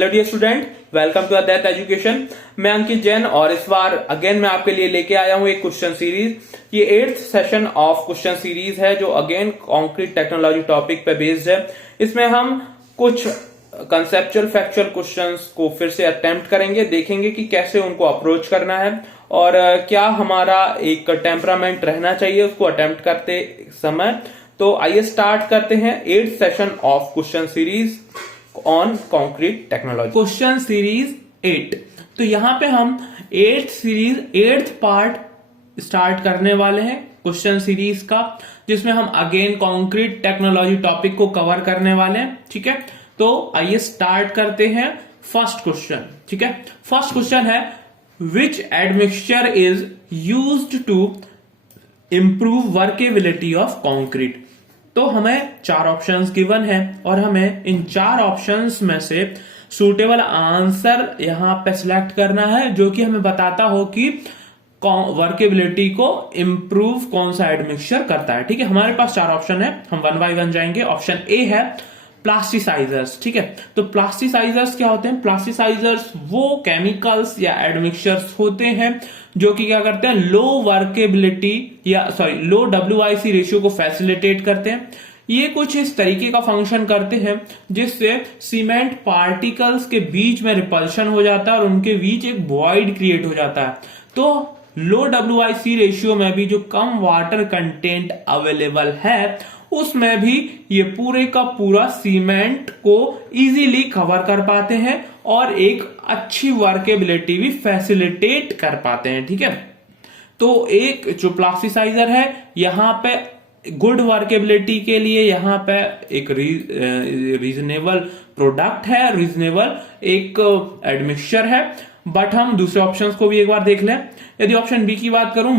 Hello dear student, welcome to Advait education. मैं अंकित जैन और इस बार अगेन मैं आपके लिए लेके आया हूं एक क्वेश्चन सीरीज। ये 8th session of question series है जो अगेन कंक्रीट टेक्नोलॉजी टॉपिक पे बेस्ड है। इसमें हम कुछ कंसेप्चुअल फैक्चुअल क्वेश्चंस को फिर से अटेम्प्ट करेंगे, देखेंगे कि कैसे उनको अप्रोच करना है और क्या हमारा एक टेम्परामेंट रहना चाहिए उसको अटेम्प्ट करते समय। तो आइए स्टार्ट करते हैं 8th session of question series on concrete technology. Question series 8। तो यहां पे हम 8th series 8th part start करने वाले हैं क्वेश्चन सीरीज का, जिसमें हम अगेन कंक्रीट टेक्नोलॉजी टॉपिक को कवर करने वाले हैं। ठीक है, तो आइए स्टार्ट करते हैं फर्स्ट क्वेश्चन। ठीक है, फर्स्ट क्वेश्चन है which admixture is used to improve workability of concrete. तो हमें 4 ऑप्शंस गिवन है और हमें इन 4 ऑप्शंस में से सूटेबल आंसर यहां पे सिलेक्ट करना है जो कि हमें बताता हो कि वर्केबिलिटी को इंप्रूव कौन सा एडमिक्सचर करता है। ठीक है, हमारे पास 4 ऑप्शन है, हम 1 बाय 1 जाएंगे। ऑप्शन ए है प्लास्टिसाइजर्स। ठीक है, तो प्लास्टिसाइजर्स क्या होते हैं? प्लास्टिसाइजर्स वो केमिकल्स या एडमिक्सचर्स होते हैं जो कि क्या करते हैं, लो वर्केबिलिटी या लो WIC रेशियो को फैसिलिटेट करते हैं। ये कुछ इस तरीके का फंक्शन करते हैं जिससे सीमेंट पार्टिकल्स के बीच में रिपल्शन हो जाता है और उनके बीच एक वॉइड क्रिएट हो जाता है। तो लो WIC रेशियो में भी जो कम वाटर कंटेंट अवेलेबल है उसमें भी ये पूरे का पूरा सीमेंट को इजीली कवर कर पाते हैं और एक अच्छी वर्केबिलिटी भी फैसिलिटेट कर पाते हैं। ठीक है, तो एक जो प्लास्टिसाइजर है यहां पे गुड वर्केबिलिटी के लिए यहां पे एक रीजनेबल प्रोडक्ट है, रीजनेबल एक एडमिक्सचर है। बट हम दूसरे ऑप्शंस को भी एक बार देख लें। यदि ऑप्शन बी की बात करूं,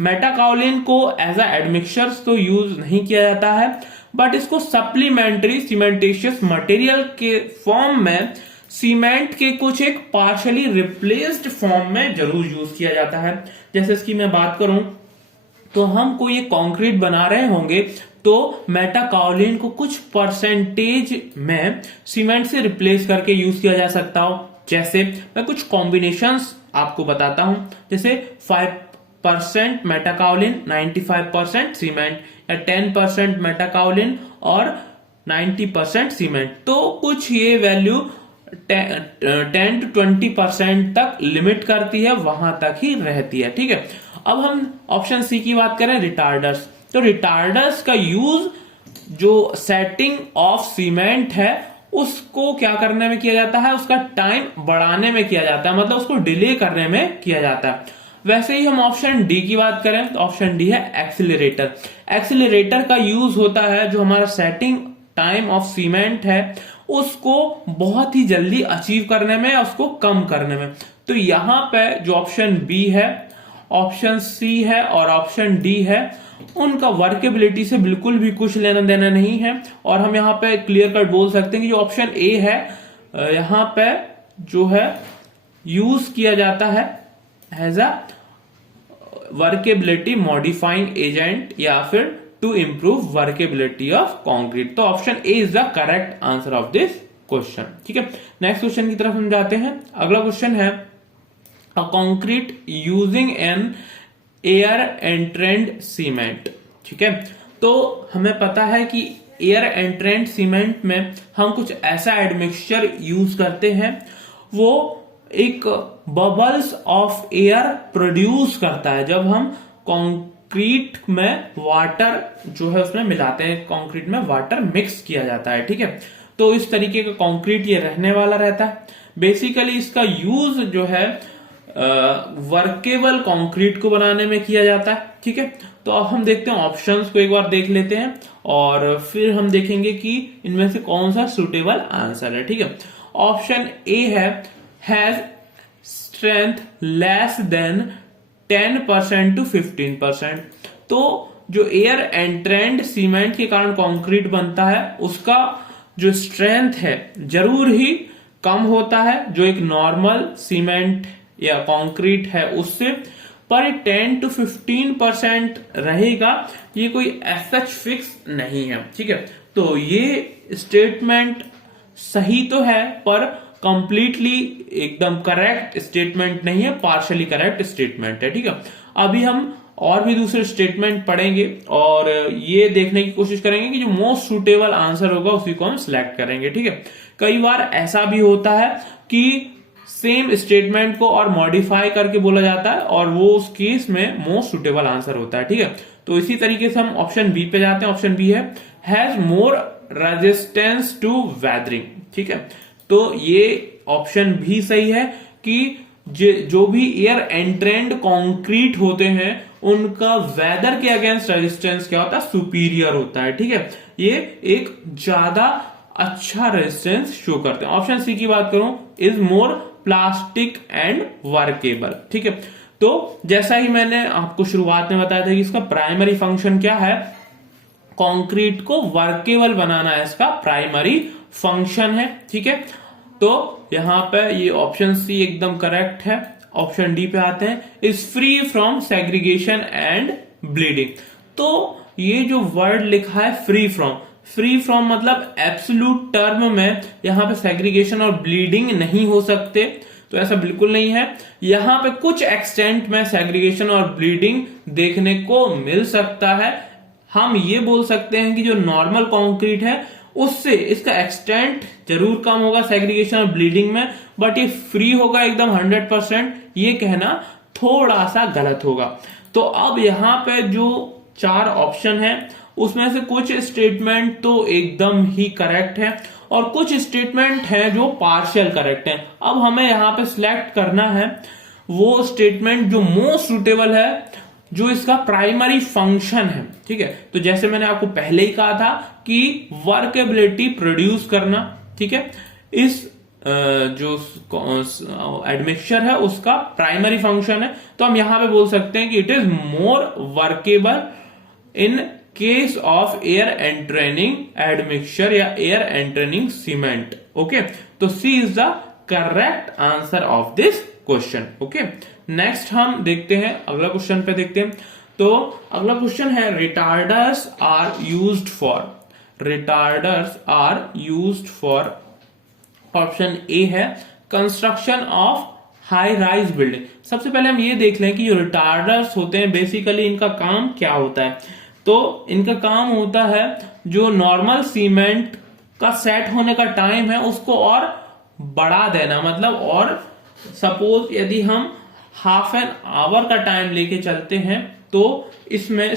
मेटाकाओलिन को एज अ एडमिक्सचर तो यूज नहीं किया जाता है, बट इसको सप्लीमेंट्री सीमेंटेशियस मटेरियल के फॉर्म में सीमेंट के कुछ एक पार्शियली रिप्लेस्ड फॉर्म में जरूर यूज किया जाता है। जैसे इसकी मैं बात करूं तो हम कोई एक कंक्रीट बना रहे होंगे तो मेटाकाओलिन को कुछ परसेंटेज में सीमेंट से रिप्लेस करके यूज किया जा सकता हो। जैसे मैं कुछ कॉम्बिनेशंस आपको बताता हूं, जैसे 5% मेटाकाओलिन 95% सीमेंट, या 10% मेटाकाओलिन और 90% सीमेंट। तो कुछ ये वैल्यू 10 to 20% तक लिमिट करती है, वहां तक ही रहती है। ठीक है, अब हम ऑप्शन सी की बात करें, रिटार्डर्स। तो रिटार्डर्स का यूज जो सेटिंग ऑफ सीमेंट है उसको क्या करने में किया जाता है, उसका टाइम बढ़ाने में किया जाता है, मतलब उसको डिले करने में किया जाता है। वैसे ही हम ऑप्शन डी की बात करें तो ऑप्शन डी है एक्सीलरेटर। एक्सीलरेटर का यूज होता है जो हमारा सेटिंग टाइम ऑफ सीमेंट है उसको बहुत ही जल्दी अचीव करने में, उसको कम करने में। तो यहां पे जो ऑप्शन बी है, ऑप्शन सी है और ऑप्शन डी है, उनका वर्केबिलिटी से बिल्कुल भी कुछ लेना देना नहीं है। और हम यहाँ पे क्लियर कट बोल सकते हैं कि जो ऑप्शन ए है यहाँ पे जो है यूज किया जाता है as a workability modifying agent या फिर to improve workability of concrete. तो option A is the correct answer of this question. ठीक है, नेक्स्ट क्वेश्चन की तरफ हम जाते हैं। अगला क्वेश्चन है a concrete using an air entrained cement. ठीक है, तो हमें पता है कि एयर एंट्रेंड सीमेंट में हम कुछ ऐसा एडमिक्सचर यूज करते हैं वो एक बबल्स ऑफ एयर प्रोड्यूस करता है जब हम कंक्रीट में वाटर जो है उसमें मिलाते हैं, कंक्रीट में वाटर मिक्स किया जाता है। ठीक है, तो इस तरीके का कंक्रीट ये रहने वाला रहता है। बेसिकली इसका यूज जो है वर्केबल कंक्रीट को बनाने में किया जाता है। ठीक है, तो अब हम देखते हैं ऑप्शंस को एक बार देख लेते हैं और फिर हम देखेंगे कि इनमें से कौन सा सुटेबल आंसर है। ठीक है, ऑप्शन ए है has strength less than 10% to 15%। तो जो एयर एंट्रेंड सीमेंट के कारण कंक्रीट बनता है उसका जो स्ट्रेंथ है जरूर ही कम होता है जो एक नॉर्मल सीमेंट या कंक्रीट है उससे, पर 10 to 15% रहेगा। ये कोई सच फिक्स नहीं है। ठीक है, तो ये स्टेटमेंट सही तो है पर कंप्लीटली एकदम करेक्ट स्टेटमेंट नहीं है, पार्शियली करेक्ट स्टेटमेंट है। ठीक है, अभी हम और भी दूसरे स्टेटमेंट पढ़ेंगे और ये देखने की कोशिश करेंगे कि जो मोस्ट सुटेबल आंसर होगा उसी को हम सिलेक्ट करेंगे। ठीक है, कई बार ऐसा भी होता है कि सेम स्टेटमेंट को और मॉडिफाई करके बोला जाता है और वो उस केस में मोस्ट सुटेबल आंसर होता है। ठीक है, तो इसी तरीके से हम ऑप्शन बी पे जाते हैं। ऑप्शन बी है has more resistance to weathering. ठीक है, तो ये ऑप्शन भी सही है कि जो भी एयर एंट्रेंड कंक्रीट होते हैं उनका वेदर के अगेंस्ट रेजिस्टेंस क्या होता है, सुपीरियर होता है। ठीक है, ये एक ज्यादा अच्छा रेजिस्टेंस शो करते हैं। ऑप्शन सी की बात करूं, is more plastic and workable. ठीक है, तो जैसा ही मैंने आपको शुरुआत में बताया था कि इसका प्राइमरी फंक्शन क्या है, कंक्रीट को वर्केबल बनाना है, इसका प्राइमरी फंक्शन है। ठीक है, तो यहां पे ये ऑप्शन सी एकदम करेक्ट है। ऑप्शन डी पे आते हैं, is free from segregation and bleeding. तो ये जो वर्ड लिखा है फ्री फ्रॉम मतलब एब्सोल्यूट टर्म में यहां पे सेग्रीगेशन और ब्लीडिंग नहीं हो सकते, तो ऐसा बिल्कुल नहीं है। यहां पे कुछ एक्सटेंट में सेग्रीगेशन और ब्लीडिंग देखने को मिल सकता है। हम ये बोल सकते हैं कि जो नॉर्मल कंक्रीट है उससे इसका एक्सटेंट जरूर कम होगा सेग्रीगेशन और ब्लीडिंग में, बट ये फ्री होगा एकदम 100%, ये कहना थोड़ा सा गलत होगा। तो अब यहां पे जो 4 ऑप्शन है उसमें से कुछ स्टेटमेंट तो एकदम ही करेक्ट है और कुछ स्टेटमेंट है जो पार्शियल करेक्ट है। अब हमें यहां पे सिलेक्ट करना है वो स्टेटमेंट जो मोस्ट सुटेबल है, जो इसका प्राइमरी फंक्शन है। ठीक है, तो जैसे मैंने आपको पहले ही कहा था कि वर्केबिलिटी प्रोड्यूस करना। ठीक है, इस जो एडमिक्सचर है उसका प्राइमरी फंक्शन है, तो हम यहां पे बोल सकते हैं कि it is more workable in case of air entraining admixture या एयर एंट्रेनिंग सीमेंट। ओके, तो C is the correct answer of this question. Okay, next हम देखते हैं, अगला क्वेश्चन पे देखते हैं। तो अगला क्वेश्चन है retarders are used for option A है construction of high rise building. सबसे पहले हम ये देख लें कि जो रिटार्डर्स होते हैं बेसिकली इनका काम क्या होता है। तो इनका काम होता है जो नॉर्मल सीमेंट का सेट होने का टाइम है उसको और बढ़ा देना, मतलब और सपोज यदि हम हाफ एन आवर का टाइम लेके चलते हैं तो इसमें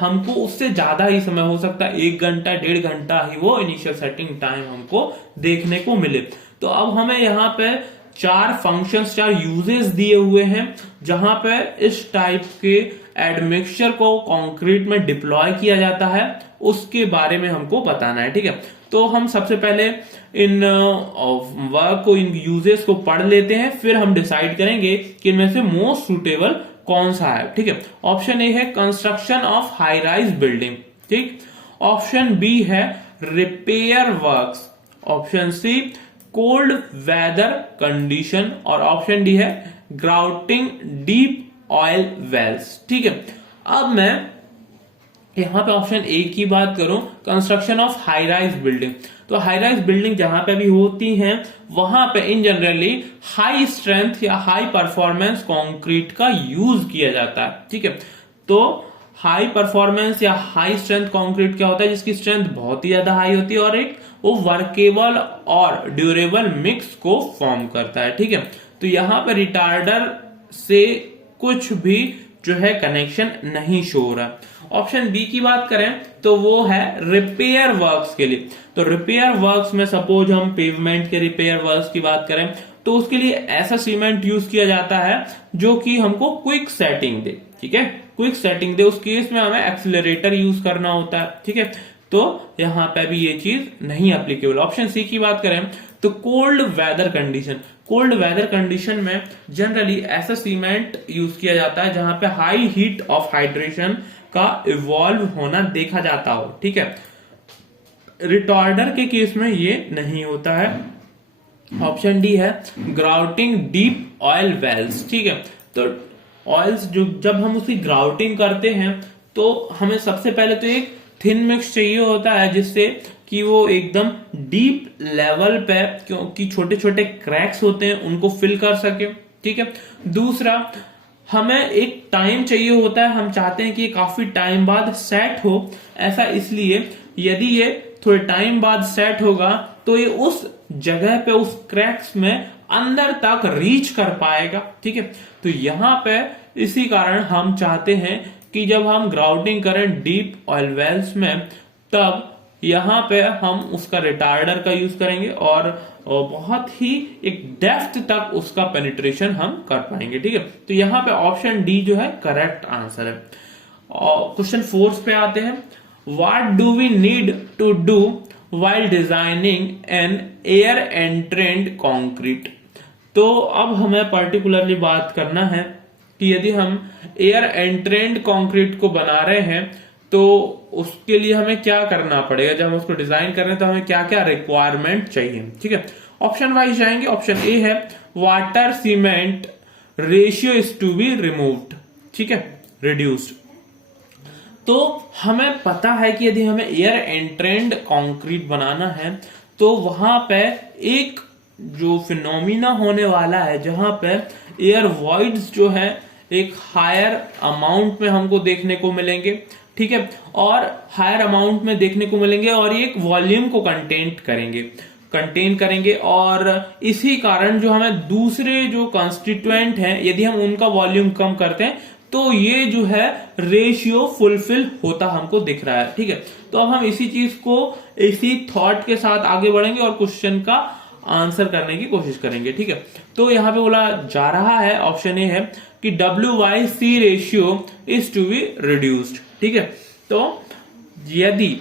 हमको उससे ज्यादा ही समय हो सकता है, 1 घंटा 1.5 घंटा ही वो इनिशियल सेटिंग टाइम हमको देखने को मिले। तो अब हमें यहाँ पे 4 फंक्शंस 4 यूजेस दिए हुए हैं जहां पे इस टाइप के एडमिक्सचर को कंक्रीट में डिप्लॉय किया जाता है, उसके बारे में हमको बताना है। ठीक है, तो हम सबसे पहले इन वर्क को, इन यूजेस को पढ़ लेते हैं, फिर हम डिसाइड करेंगे कि इनमें से मोस्ट सुटेबल कौन सा है। ठीक है, ऑप्शन ए है construction of high rise building. ठीक, ऑप्शन बी है repair works, option C cold weather condition और ऑप्शन डी है ग्राउटिंग डीप ऑयल वेल्स। ठीक है, अब मैं यहां पे ऑप्शन ए की बात करूं, construction of high rise building, तो हाई राइज बिल्डिंग जहां पे भी होती हैं वहां पे इन जनरली हाई स्ट्रेंथ या हाई परफॉर्मेंस कंक्रीट का यूज किया जाता है। ठीक है, तो हाई परफॉर्मेंस या हाई स्ट्रेंथ कंक्रीट क्या होता है, जिसकी स्ट्रेंथ बहुत ही ज्यादा हाई होती है और एक वो वर्केबल और ड्यूरेबल मिक्स को फॉर्म करता है। ठीक है, तो यहां पर रिटार्डर से कुछ भी जो है कनेक्शन नहीं शो हो रहा। ऑप्शन बी की बात करें तो वो है रिपेयर वर्क्स के लिए। तो रिपेयर वर्क्स में सपोज हम पेवमेंट के रिपेयर वर्क्स की बात करें तो उसके लिए ऐसा सीमेंट यूज किया जाता है जो कि हमको क्विक सेटिंग दे। ठीक है, क्विक सेटिंग दे, उस केस में हमें एक्सीलरेटर यूज करना होता है। ठीक है, तो यहां पे भी ये चीज नहीं एप्लीकेबल। ऑप्शन सी की बात करें तो cold weather condition, cold weather condition में जनरली ऐसा सीमेंट यूज किया जाता है जहां पे हाई हीट ऑफ हाइड्रेशन का इवॉल्व होना देखा जाता हो। ठीक है, रिटार्डर के केस में ये नहीं होता है। ऑप्शन डी है ग्राउटिंग डीप ऑयल वेल्स। ठीक है, तो ऑयल्स जो जब हम उसकी ग्राउटिंग करते हैं तो हमें सबसे पहले तो एक थिन मिक्स चाहिए होता है जिससे कि वो एकदम डीप लेवल पे, क्योंकि छोटे छोटे क्रैक्स होते हैं, उनको फिल कर सके। ठीक है। दूसरा, हमें एक टाइम चाहिए होता है, हम चाहते हैं कि ये काफी टाइम बाद सेट हो। ऐसा इसलिए यदि ये थोड़े टाइम बाद सेट होगा तो ये उस जगह पे, उस क्रैक्स में अंदर तक रीच कर पाएगा। ठीक है। तो यहां पे इसी कारण हम चाहते हैं कि जब हम ग्राउटिंग करें डीप ऑयल वेल्स में, तब यहां पे हम उसका रिटार्डर का यूज करेंगे और बहुत ही एक डेप्थ तक उसका पेनिट्रेशन हम कर पाएंगे। ठीक है। तो यहां पे ऑप्शन डी जो है करेक्ट आंसर है। क्वेश्चन 4 पे आते हैं। What do we need to do while designing an air entrained concrete? तो अब हमें पर्टिकुलरली बात करना है कि यदि हम एयर एंट्रेंड कंक्रीट को बना रहे हैं तो उसके लिए हमें क्या करना पड़ेगा। जब हम उसको डिजाइन कर रहे हैं तो हमें क्या क्या रिक्वायरमेंट चाहिए। ठीक है। ऑप्शन वाइज जाएंगे। ऑप्शन ए है water cement ratio is to be removed. ठीक है, रिड्यूस्ड। तो हमें पता है कि यदि हमें एयर एंट्रेंड कंक्रीट बनाना है तो वहां पे एक जो फिनोमिना होने वाला है, जहां पे एयर वॉइड्स जो है एक हायर अमाउंट में हमको देखने को मिलेंगे। ठीक है। और हायर अमाउंट में देखने को मिलेंगे और ये एक वॉल्यूम को कंटेन करेंगे और इसी कारण जो हमें दूसरे जो कॉन्स्टिट्यूएंट हैं, यदि हम उनका वॉल्यूम कम करते हैं तो ये जो है रेशियो फुलफिल होता हमको दिख रहा है। ठीक है। तो अब हम इसी चीज को इसी थॉट के साथ आगे बढ़ेंगे और क्वेश्चन का आंसर करने की कोशिश करेंगे। ठीक है। तो यहां पे बोला जा रहा है, ऑप्शन ए है कि WYC ratio is to be reduced. ठीक है। तो यदि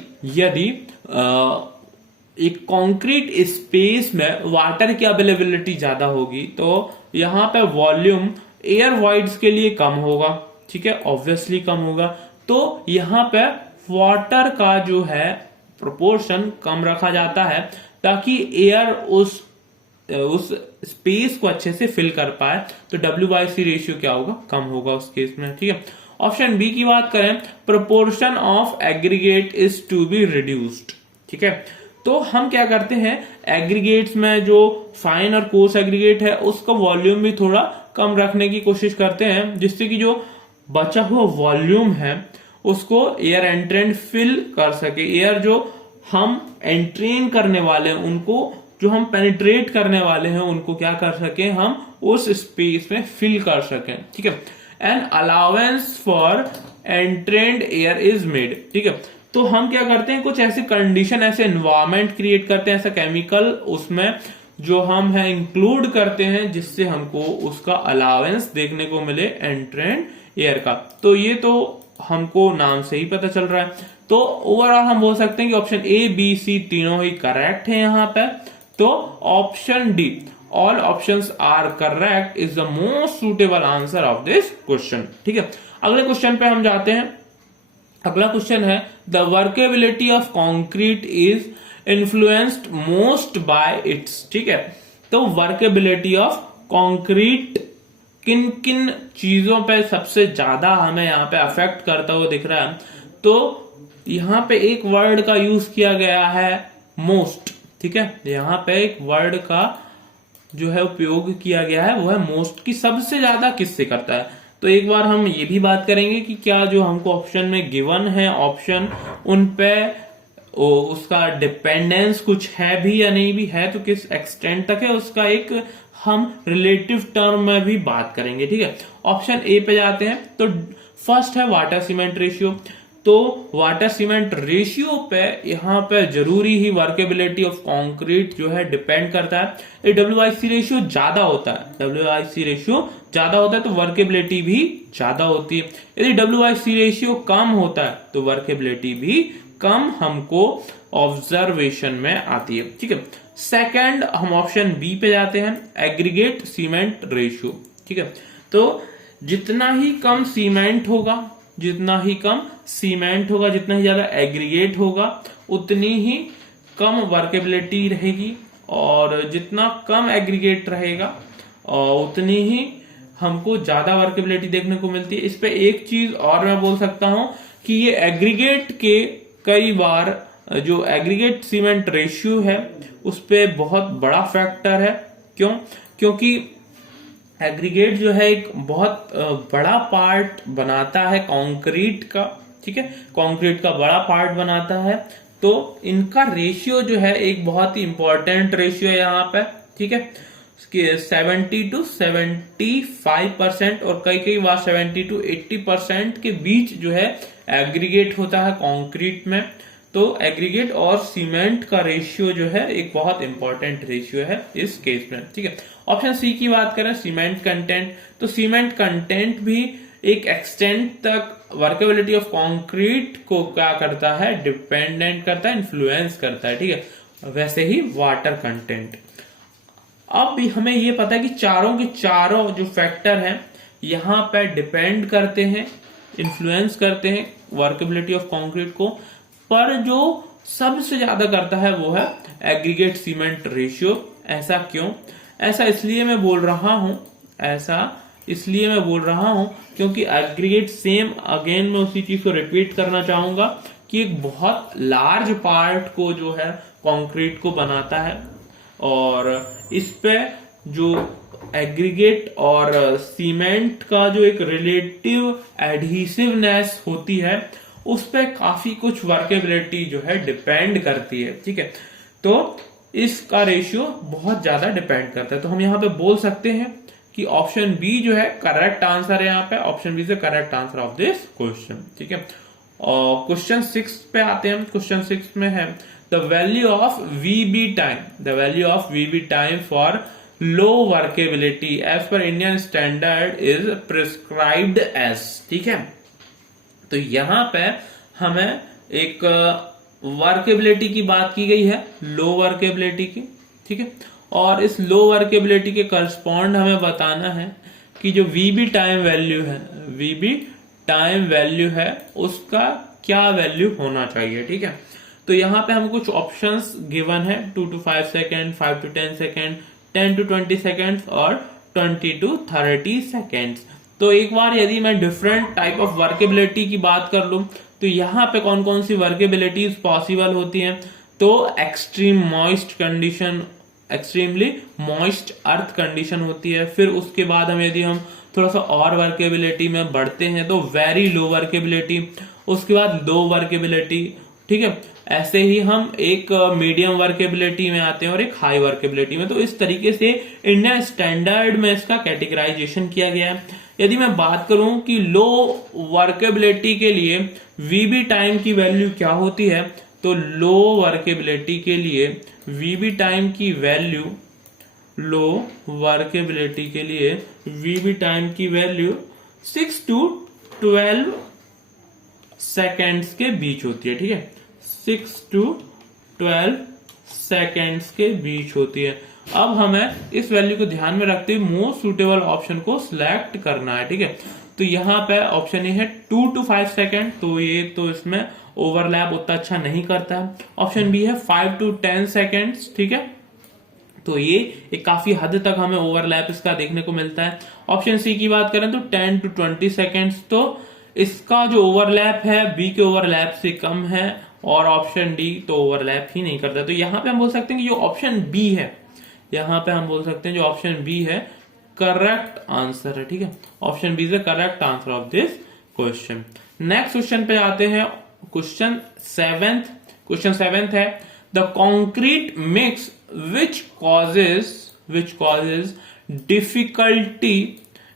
एक कंक्रीट स्पेस में वाटर की अवेलेबिलिटी ज्यादा होगी तो यहां पे वॉल्यूम एयर वॉइड्स के लिए कम होगा। ठीक है, ऑब्वियसली कम होगा। तो यहां पे वाटर का जो है प्रोपोर्शन कम रखा जाता है ताकि एयर उस स्पेस को अच्छे से फिल कर पाए। तो WYC रेशियो क्या होगा, कम होगा उस केस में। ठीक है। ऑप्शन बी की बात करें, proportion of aggregate is to be reduced. ठीक है। तो हम क्या करते हैं, एग्रीगेट्स में जो फाइन और कोर्स एग्रीगेट है उसका वॉल्यूम भी थोड़ा कम रखने की कोशिश करते हैं, जिससे कि जो बचा हुआ वॉल्यूम है उसको एयर एंट्रेंड फिल कर सके। एयर जो हम एंट्रेन करने वाले हैं, उनको जो हम पेनिट्रेट करने वाले हैं, उनको क्या कर सके, हम उस स्पेस में फिल कर सकें। ठीक है। An allowance for entrained air is made. ठीक है। तो हम क्या करते हैं, कुछ ऐसी कंडीशन, ऐसे एनवायरमेंट क्रिएट करते हैं, ऐसा केमिकल उसमें जो हम है इंक्लूड करते हैं जिससे हमको उसका अलाउंस देखने को मिले एंट्रेंड एयर का। तो ये तो हमको नाम से ही पता चल रहा है। तो ओवरऑल हम बोल सकते हैं कि ऑप्शन ए बी सी तीनों ही करेक्ट है यहाँ पे। तो option D, all options are correct, is the most suitable answer of this question. ठीक है। अगले क्वेश्चन पे हम जाते हैं। अगला क्वेश्चन है, the workability of concrete is influenced most bye it's. ठीक है। तो वर्केबिलिटी ऑफ कॉन्क्रीट किन किन चीजों पे सबसे ज्यादा हमें यहाँ पे अफेक्ट करता हुआ दिख रहा है। तो यहाँ पे एक वर्ड का यूज किया गया है, मोस्ट। ठीक है। यहाँ पे एक वर्ड का जो है उपयोग किया गया है वो है मोस्ट, की सबसे ज्यादा किससे करता है। तो एक बार हम ये भी बात करेंगे कि क्या जो हमको ऑप्शन में गिवन है ऑप्शन, उन पे उसका डिपेंडेंस कुछ है भी या नहीं भी है, तो किस एक्सटेंट तक है, उसका एक हम रिलेटिव टर्म में भी बात करेंगे। ठीक है। ऑप्शन ए पे जाते हैं। तो फर्स्ट है वाटर सीमेंट रेशियो। तो वाटर सीमेंट रेशियो पे यहाँ पे जरूरी ही वर्केबिलिटी ऑफ कंक्रीट जो है डिपेंड करता है। WYC रेशियो ज्यादा होता है, WYC रेशियो ज्यादा होता है तो वर्केबिलिटी भी ज्यादा होती है। यदि WYC रेशियो कम होता है तो वर्केबिलिटी भी कम हमको ऑब्जर्वेशन में आती है। ठीक है। सेकंड हम ऑप्शन बी पे जाते हैं, एग्रीगेट सीमेंट रेशियो। ठीक है। तो जितना ही कम सीमेंट होगा, जितना ही ज्यादा एग्रीगेट होगा, उतनी ही कम वर्केबिलिटी रहेगी, और जितना कम एग्रीगेट रहेगा उतनी ही हमको ज्यादा वर्केबिलिटी देखने को मिलती है। इस पे एक चीज और मैं बोल सकता हूं कि ये एग्रीगेट के कई बार जो एग्रीगेट सीमेंट रेशियो है उस पे बहुत बड़ा फैक्टर है। क्यों? क्योंकि एग्रीगेट जो है एक बहुत बड़ा पार्ट बनाता है कंक्रीट का, ठीक है, कंक्रीट का बड़ा पार्ट बनाता है। तो इनका रेशियो जो है एक बहुत ही इंपॉर्टेंट रेशियो है यहाँ पे, ठीक है, 70 to 75% और कई कई बार 70 to 80% के बीच जो है एग्रीगेट होता है कंक्रीट में। तो एग्रीगेट और सीमेंट का रेशियो जो है एक बहुत इंपॉर्टेंट रेशियो है इस केस में, ठीक है। ऑप्शन सी की बात करें, सीमेंट कंटेंट, तो सीमेंट कंटेंट भी एक एक्सटेंट तक वर्केबिलिटी ऑफ कंक्रीट को क्या करता है, डिपेंडेंट करता है, इन्फ्लुएंस करता है, ठीक है। वैसे ही वाटर कंटेंट। अब भी हमें ये पता है कि चारों के चारों जो फैक्टर हैं यहाँ पे डिपेंड करते हैं, इन्फ्लुएंस करते हैं वर्केबिलिटी ऑफ कंक्रीट को, पर जो सबसे ज्यादा करता है वो है एग्रीगेट सीमेंट रेशियो। ऐसा क्यों? ऐसा इसलिए मैं बोल रहा हूं क्योंकि एग्रीगेट सेम, अगेन मैं उसी चीज को रिपीट करना चाहूंगा कि एक बहुत लार्ज पार्ट को जो है कंक्रीट को बनाता है, और इस पे जो एग्रीगेट और सीमेंट का जो एक रिलेटिव एडहीसिवनेस होती है उस पे काफी कुछ वर्केबिलिटी जो है डिपेंड करती है, ठीक है। तो इसका रेशियो बहुत ज्यादा डिपेंड करता है। तो हम यहाँ पे बोल सकते हैं कि ऑप्शन बी जो है करेक्ट आंसर है। यहाँ पे ऑप्शन बी से correct answer of this question, ठीक है। और क्वेश्चन 6 पे आते हैं। क्वेश्चन 6 में है the value of VB time for low workability as per Indian standard is prescribed as, ठीक है। तो यहां पे हमें एक वर्केबिलिटी की बात की गई है, लो वर्केबिलिटी की, ठीक है। और इस लो वर्केबिलिटी के करस्पॉन्ड हमें बताना है कि जो वीबी टाइम वैल्यू है उसका क्या वैल्यू होना चाहिए, ठीक है। तो यहाँ पे हमको कुछ ऑप्शंस गिवन है, 2 to 5 second, 5 to 10 second, 10 to 20 seconds और 20 to 30 सेकेंड्स। तो एक बार यदि मैं डिफरेंट टाइप ऑफ वर्केबिलिटी की बात कर लूं तो यहाँ पे कौन कौन सी वर्केबिलिटीज पॉसिबल होती हैं। तो एक्सट्रीमली मॉइस्ट अर्थ कंडीशन होती है। फिर उसके बाद यदि हम थोड़ा सा और वर्केबिलिटी में बढ़ते हैं तो वेरी लो वर्केबिलिटी, उसके बाद लो वर्केबिलिटी, ठीक है। ऐसे ही हम एक मीडियम वर्केबिलिटी में आते हैं और एक हाई वर्केबिलिटी में। तो इस तरीके से इंडियन स्टैंडर्ड में इसका कैटेगराइजेशन किया गया है। यदि मैं बात करूं कि लो वर्केबिलिटी के लिए वीबी टाइम की वैल्यू क्या होती है, तो लो वर्केबिलिटी के लिए वीबी टाइम की वैल्यू 6 to 12 सेकेंड्स के बीच होती है, ठीक है। 6 to 12 सेकेंड्स के बीच होती है। अब हमें इस वैल्यू को ध्यान में रखते हुए मोस्ट सुटेबल ऑप्शन को सिलेक्ट करना है, ठीक है। तो यहाँ पे ऑप्शन ए है 2 to 5 सेकेंड, तो ये तो इसमें ओवरलैप उतना अच्छा नहीं करता है। ऑप्शन बी है 5 to 10 सेकेंड्स, ठीक है। तो ये एक काफी हद तक हमें ओवरलैप इसका देखने को मिलता है। ऑप्शन सी की बात करें तो 10 to 20 सेकेंड्स, तो इसका जो ओवरलैप है बी के ओवरलैप से कम है, और ऑप्शन डी तो ओवरलैप ही नहीं करता। तो यहाँ पे हम बोल सकते हैं कि जो ऑप्शन बी है, जो ऑप्शन बी है करेक्ट आंसर है, ठीक है। Option B is correct answer of this question. Next question पे आते हैं। क्वेश्चन 7th है the concrete mix which causes difficulty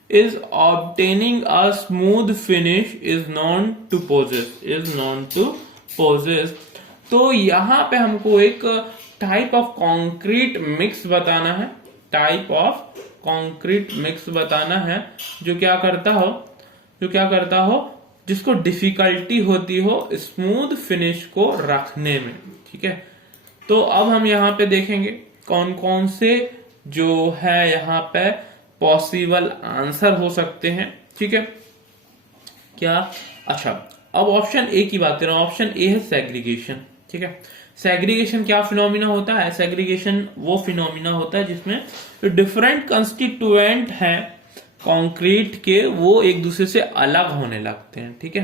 is obtaining a smooth finish is known to possess। तो यहां पे हमको एक टाइप ऑफ कंक्रीट मिक्स बताना है जो क्या करता हो जिसको डिफिकल्टी होती हो स्मूथ फिनिश को रखने में, ठीक है। तो अब हम यहाँ पे देखेंगे कौन कौन से जो है यहाँ पे पॉसिबल आंसर हो सकते हैं, ठीक है। क्या? अच्छा, अब ऑप्शन ए की बात करें। ऑप्शन ए है सेग्रीगेशन, ठीक है। सेग्रीगेशन क्या फिनोमिना होता है? सेग्रीगेशन वो फिनोमिना होता है जिसमें जो डिफरेंट कंस्टिट्यूएंट है कंक्रीट के वो एक दूसरे से अलग होने लगते हैं, ठीक है।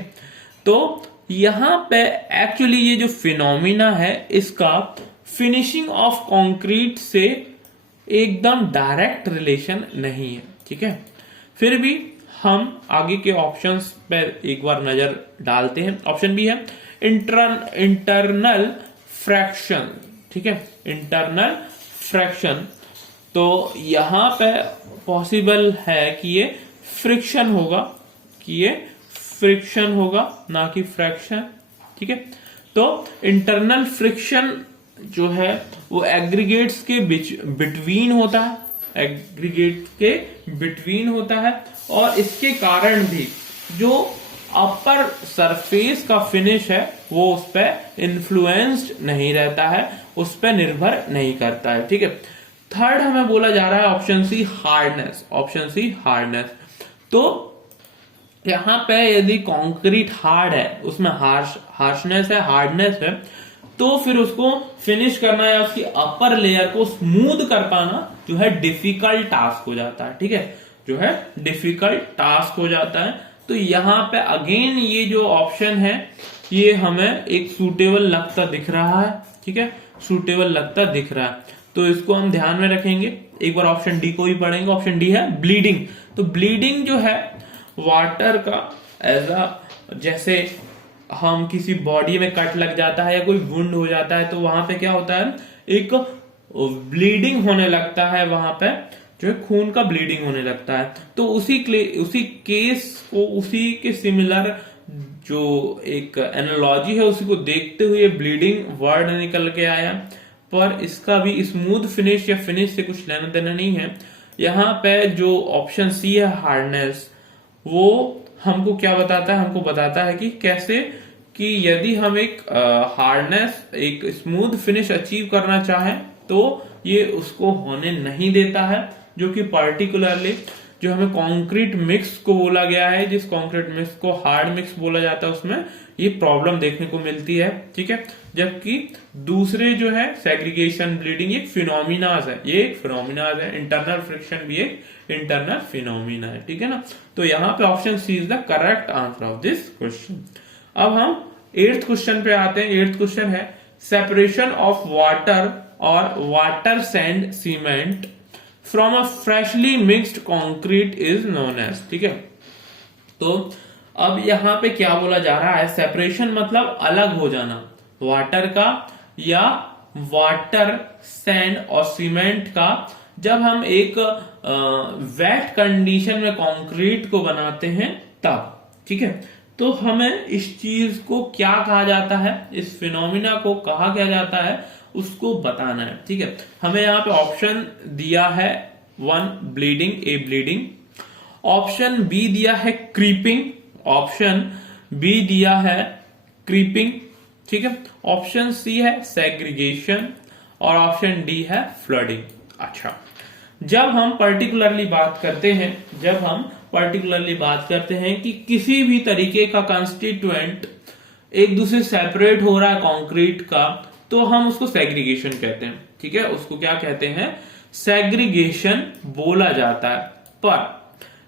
तो यहां पे एक्चुअली ये जो फिनोमिना है इसका फिनिशिंग ऑफ कंक्रीट से एकदम डायरेक्ट रिलेशन नहीं है, ठीक है। फिर भी हम आगे के ऑप्शंस पे एक बार नजर डालते हैं। ऑप्शन बी है इंटरनल फ्रैक्शन, ठीक है, इंटरनल फ्रैक्शन। तो यहां पे पॉसिबल है कि ये फ्रिक्शन होगा, कि ये फ्रिक्शन होगा ना कि फ्रैक्शन, ठीक है। तो इंटरनल फ्रिक्शन जो है वो एग्रीगेट्स के बिटवीन होता है, एग्रीगेट के बिटवीन होता है, और इसके कारण भी जो अपर सरफेस का फिनिश है वो उस पर इन्फ्लुएंस्ड नहीं रहता है, उस पर निर्भर नहीं करता है, ठीक है। थर्ड हमें बोला जा रहा है option C hardness, option C hardness. तो यहां पे यदि कंक्रीट हार्ड है, उसमें हार्शनेस है, हार्डनेस है, तो फिर उसको फिनिश करना या उसकी अपर लेयर को स्मूथ कर पाना जो है डिफिकल्ट टास्क हो जाता है, ठीक है, जो है डिफिकल्ट टास्क हो जाता है। तो यहां पे अगेन ये जो ऑप्शन है ये हमें एक सूटेबल लगता दिख रहा है, ठीक है, सूटेबल लगता दिख रहा है। तो इसको हम ध्यान में रखेंगे। एक बार ऑप्शन डी को भी पढ़ेंगे। ऑप्शन डी है ब्लीडिंग। तो ब्लीडिंग जो है वाटर का एज अ, जैसे हम किसी बॉडी में कट लग जाता है या कोई वुंड हो जाता है तो वहां पे क्या होता है, एक ब्लीडिंग होने लगता है, वहां पे जो है खून का ब्लीडिंग होने लगता है। तो उसी केस को, उसी के सिमिलर जो एक एनालॉजी है उसी को देखते हुए ब्लीडिंग वर्ड निकल के आया, पर इसका भी स्मूथ फिनिश या फिनिश से कुछ लेना देना नहीं है। यहाँ पे जो ऑप्शन सी है हार्डनेस, वो हमको क्या बताता है, हमको बताता है कि कैसे, कि यदि हम एक हार्डनेस, एक स्मूथ फिनिश अचीव करना चाहें तो ये उसको होने नहीं देता है, जो कि पर्टिकुलरली जो हमें कंक्रीट मिक्स को बोला गया है, जिस कंक्रीट मिक्स को हार्ड मिक्स बोला जाता है, उसमें ये प्रॉब्लम देखने को मिलती है, ठीक है। जबकि दूसरे जो है सेग्रीगेशन, ब्लीडिंग एक फिनोमिनाज है, ये एक फिनोमिनाज है। इंटरनल फ्रिक्शन भी एक इंटरनल फिनोमिना है, ठीक है ना। तो यहाँ पे option C is the correct answer of this question. अब हम 8th क्वेश्चन पे आते हैं। 8th क्वेश्चन है सेपरेशन ऑफ वाटर और water sand cement from a freshly mixed concrete is known as, ठीक है। तो अब यहां पे क्या बोला जा रहा है, सेपरेशन मतलब अलग हो जाना वाटर का या वाटर सैंड और सीमेंट का, जब हम एक वेट कंडीशन में कंक्रीट को बनाते हैं तब, ठीक है। तो हमें इस चीज को क्या कहा जाता है, इस फिनोमिना को कहा क्या जाता है, उसको बताना है, ठीक है। हमें यहाँ पे ऑप्शन दिया है 1 ब्लीडिंग, ए ब्लीडिंग, ऑप्शन बी दिया है क्रीपिंग, ऑप्शन बी दिया है क्रीपिंग, ठीक है, ऑप्शन सी है सेग्रीगेशन और ऑप्शन डी है फ्लडिंग। अच्छा, जब हम पर्टिकुलरली बात करते हैं, जब हम पर्टिकुलरली बात करते हैं कि किसी भी तरीके का कंस्टिट्यूएंट एक दूसरे सेपरेट हो रहा है कंक्रीट का, तो हम उसको सेग्रीगेशन कहते हैं, ठीक है, उसको क्या कहते हैं, सेग्रीगेशन बोला जाता है। पर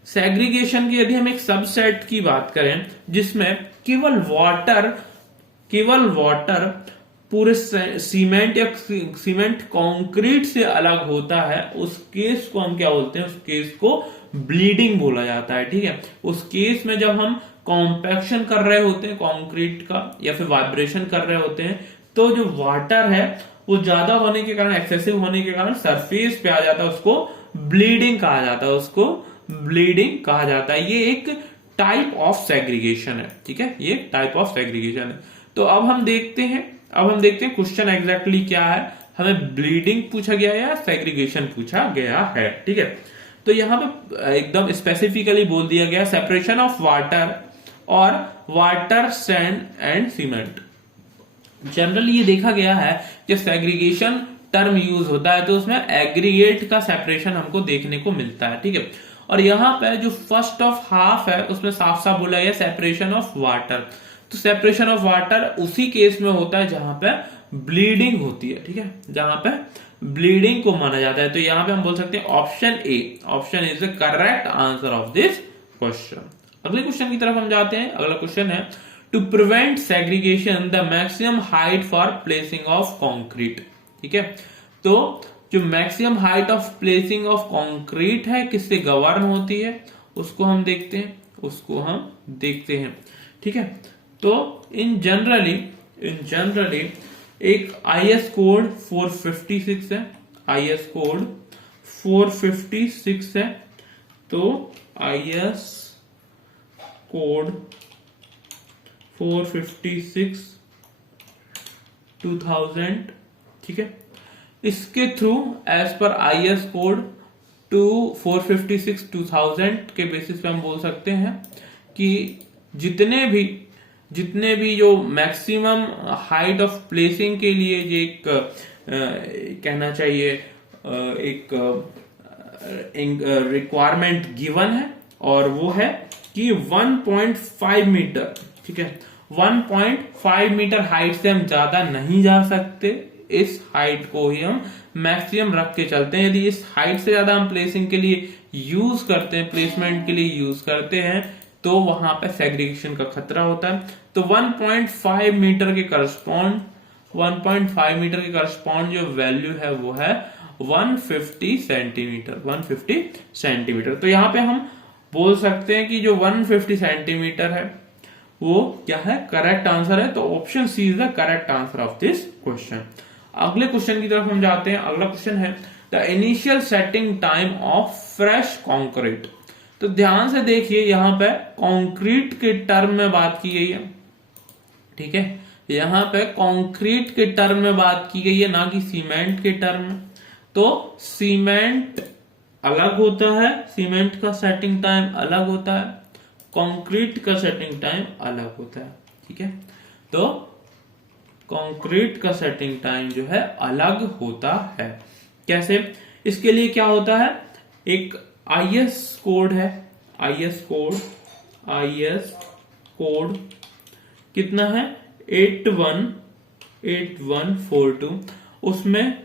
सेग्रीगेशन की यदि हम एक सबसेट की बात करें जिसमें केवल वाटर पूरे सीमेंट या सीमेंट कंक्रीट से अलग होता है, उस केस को हम क्या बोलते हैं, उस केस को ब्लीडिंग बोला जाता है, ठीक है। उस केस में जब हम कॉम्पैक्शन कर रहे होते हैं कंक्रीट का या फिर वाइब्रेशन कर रहे होते हैं, तो जो वाटर है वो ज्यादा होने के कारण, एक्सेसिव होने के कारण सरफेस पे आ जाता है, उसको ब्लीडिंग कहा जाता है, उसको ब्लीडिंग कहा जाता है। ये एक टाइप ऑफ सेग्रीगेशन है, ठीक है, ये टाइप ऑफ सेग्रीगेशन है। तो अब हम देखते हैं क्वेश्चन एग्जैक्टली क्या है, हमें ब्लीडिंग पूछा गया है या सेग्रीगेशन पूछा गया है, ठीक है। तो यहाँ पे एकदम स्पेसिफिकली बोल दिया गया सेपरेशन ऑफ वाटर और water sand and cement. Generally ये देखा गया है कि सेग्रीगेशन टर्म यूज होता है तो उसमें एग्रीगेट का सेपरेशन हमको देखने को मिलता है, ठीक है। और यहाँ पे जो फर्स्ट ऑफ हाफ है उसमें साफ साफ बोला गया सेपरेशन ऑफ वाटर। तो सेपरेशन ऑफ वाटर उसी केस में होता है जहां पे ब्लीडिंग होती है, ठीक है, जहां पे ब्लीडिंग को माना जाता है। तो यहाँ पे हम बोल सकते हैं option A, option is the correct answer of this question. अगले क्वेश्चन की तरफ हम जाते हैं। अगला क्वेश्चन है to prevent segregation the maximum height for placing of concrete. ठीक है, तो जो maximum height of placing of concrete है किससे गवर्न होती है उसको हम देखते हैं। ठीक है, तो इन जनरली एक IS कोड 456 है, IS कोड 456 है। तो IS कोड 456 2000, ठीक है, इसके through as per IS code 456 2000 के बेसिस पे हम बोल सकते हैं कि जितने भी जो मैक्सिमम हाइट ऑफ प्लेसिंग के लिए ये एक कहना चाहिए एक रिक्वायरमेंट गिवन है, और वो है कि 1.5 मीटर। ठीक है, 1.5 मीटर हाइट से हम ज्यादा नहीं जा सकते, इस हाइट को ही हम मैक्सिमम रख के चलते हैं। यदि इस हाइट से ज्यादा हम प्लेसिंग के लिए यूज करते हैं, प्लेसमेंट के लिए यूज करते हैं, तो वहां पे सेग्रीगेशन का खतरा होता है। तो 1.5 मीटर के करस्पॉन्ड जो वैल्यू है वो है 150 सेंटीमीटर। तो यहां पे हम बोल सकते हैं कि जो 150 सेंटीमीटर है वो क्या है, करेक्ट आंसर है। तो option C is the correct answer of this question. अगले क्वेश्चन की तरफ हम जाते हैं। अगला क्वेश्चन है the initial setting time of fresh concrete. तो ध्यान से देखिए, यहां पे कंक्रीट के टर्म में बात की गई है। ठीक है, यहां पे कंक्रीट के टर्म में बात की गई है, ना कि सीमेंट के टर्म में। तो सीमेंट अलग होता है, सीमेंट का सेटिंग टाइम अलग होता है, कंक्रीट का सेटिंग टाइम अलग होता है। ठीक है, तो कंक्रीट का सेटिंग टाइम जो है अलग होता है। कैसे? इसके लिए क्या होता है, एक IS कोड है, IS कोड कितना है 8142। उसमें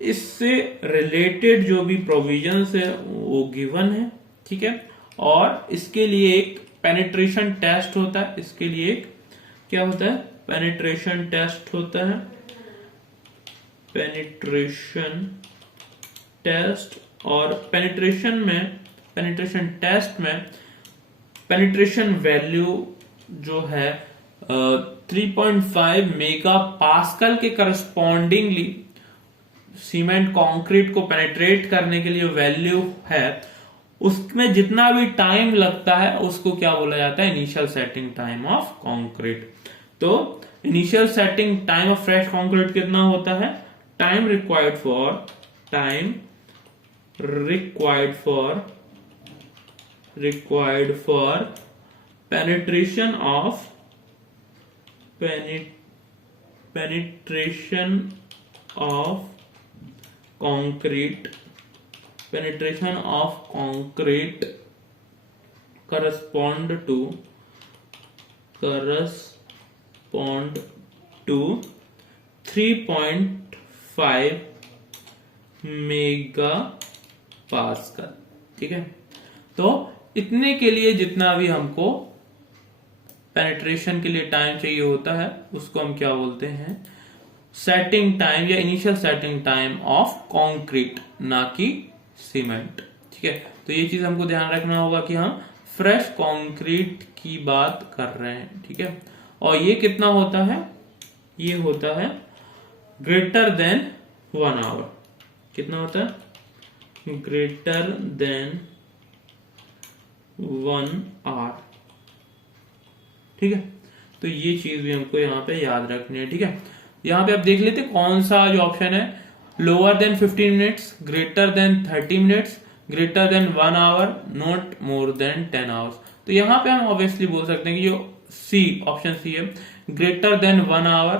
इससे रिलेटेड जो भी प्रोविजंस है वो गिवन है। ठीक है, और इसके लिए एक पेनिट्रेशन टेस्ट होता है, इसके लिए एक क्या होता है, पेनिट्रेशन टेस्ट होता है, पेनिट्रेशन टेस्ट। और पेनिट्रेशन टेस्ट में पेनिट्रेशन वैल्यू जो है 3.5 मेगा पास्कल के करस्पॉन्डिंगली सीमेंट कंक्रीट को पेनिट्रेट करने के लिए वैल्यू है, उसमें जितना भी टाइम लगता है उसको क्या बोला जाता है, initial setting time of concrete. तो initial setting time of fresh concrete कितना होता है, time required for penetration of concrete correspond to 3.5 megapascal. ठीक है, तो इतने के लिए जितना भी हमको पेनिट्रेशन के लिए टाइम चाहिए होता है उसको हम क्या बोलते हैं, सेटिंग टाइम या initial setting time of concrete, ना कि सीमेंट। ठीक है, तो ये चीज हमको ध्यान रखना होगा कि हम फ्रेश कंक्रीट की बात कर रहे हैं। ठीक है, और ये कितना होता है, ये होता है ग्रेटर देन 1 आवर। कितना होता है, ग्रेटर देन 1 आवर। ठीक है, तो ये चीज भी हमको यहाँ पे याद रखनी है। ठीक है, यहाँ पे आप देख लेते कौन सा जो ऑप्शन है, lower than 15 minutes, greater than 30 minutes, greater than 1 hour, not more than 10 hours. तो यहाँ पे हम ऑब्वियसली बोल सकते हैं कि जो सी, ऑप्शन सी है, ग्रेटर देन 1 आवर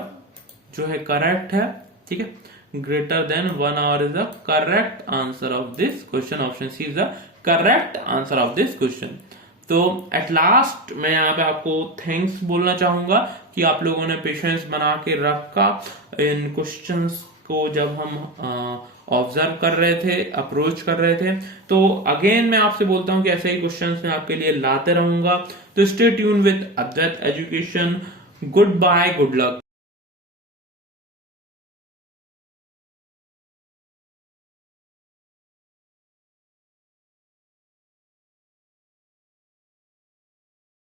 जो है करेक्ट है। ठीक है, greater than 1 hour is the correct answer of this question. Option C is the correct answer of this question. तो एट लास्ट मैं यहाँ पे आपको थैंक्स बोलना चाहूंगा कि आप लोगों ने पेशेंस बना के रखा इन क्वेश्चंस को जब हम ऑब्जर्व कर रहे थे, अप्रोच कर रहे थे। तो अगेन मैं आपसे बोलता हूं कि ऐसे ही क्वेश्चंस मैं आपके लिए लाते रहूंगा। तो stay tune with Advait education. Goodbye, good luck.